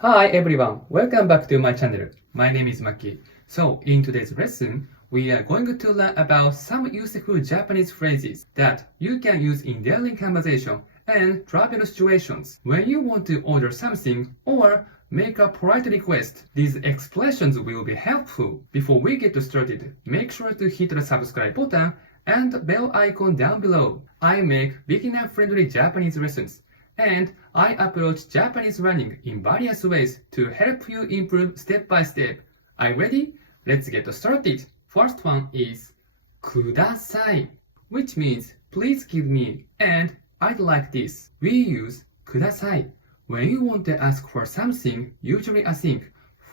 Hi everyone, welcome back to my channel. My name is Maki. So in today's lesson, we are going to learn about some useful Japanese phrases that you can use in daily conversation and travel situations when you want to order something or make a polite request. These expressions will be helpful. Before we get started, make sure to hit the subscribe button and the bell icon down below. I make beginner-friendly Japanese lessons, and I approach Japanese learning in various ways to help you improve step by step. Are you ready? Let's get started. First one is ください, which means please give me and I'd like this. We use ください when you want to ask for something, usually a thing.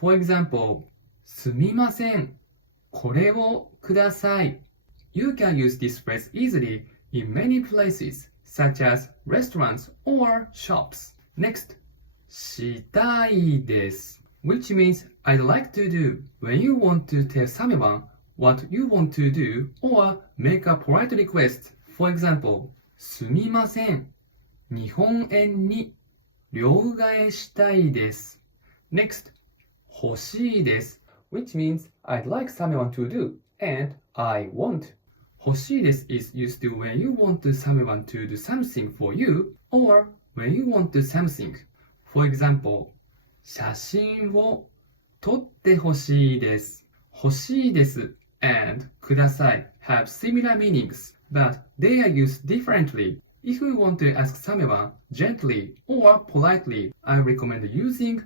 For example, すみません、これをください. You can use this phrase easily in many places, such as restaurants or shops. Next, したいです, which means I'd like to do when you want to tell someone what you want to do or make a polite request. For example, すみません、日本円に両替したいです. Next, 欲しいです, which means I'd like someone to do and I want. 欲しいです is used to when you want someone to do something for you or when you want something. For example, 写真を撮ってほしいです. 欲しいです and ください have similar meanings, but they are used differently. If you want to ask someone gently or politely, I recommend using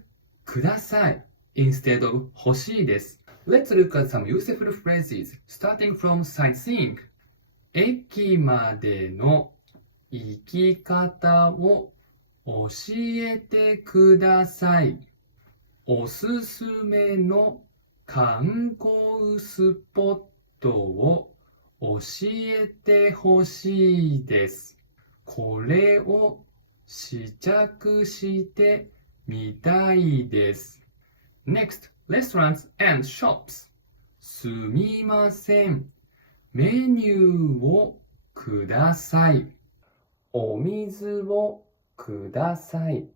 ください instead of 欲しいです. Let's look at some useful phrases, starting from sightseeing. 駅までの行き方を教えてください。おすすめの観光スポットを教えてほしいです。これを試着してみたいです。Next, restaurants and shops. すみません。メニューをください。お水をください。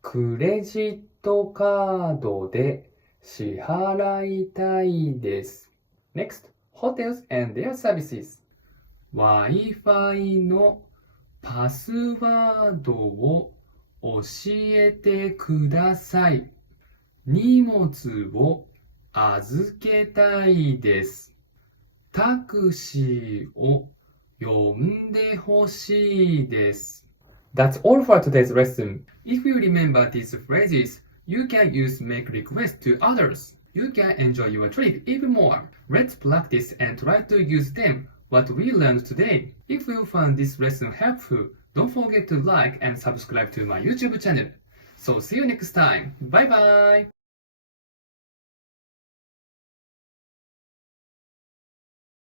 クレジットカードで支払いたいです。Next, hotels and their services. Wi-Fi のパスワードを教えてください。荷物を預けたいです。タクシーを呼んでほしいです。That's all for today's lesson. If you remember these phrases, you can use make requests to others. You can enjoy your trip even more. Let's practice and try to use them what we learned today. If you found this lesson helpful, don't forget to like and subscribe to my YouTube channel. So see you next time. Bye bye!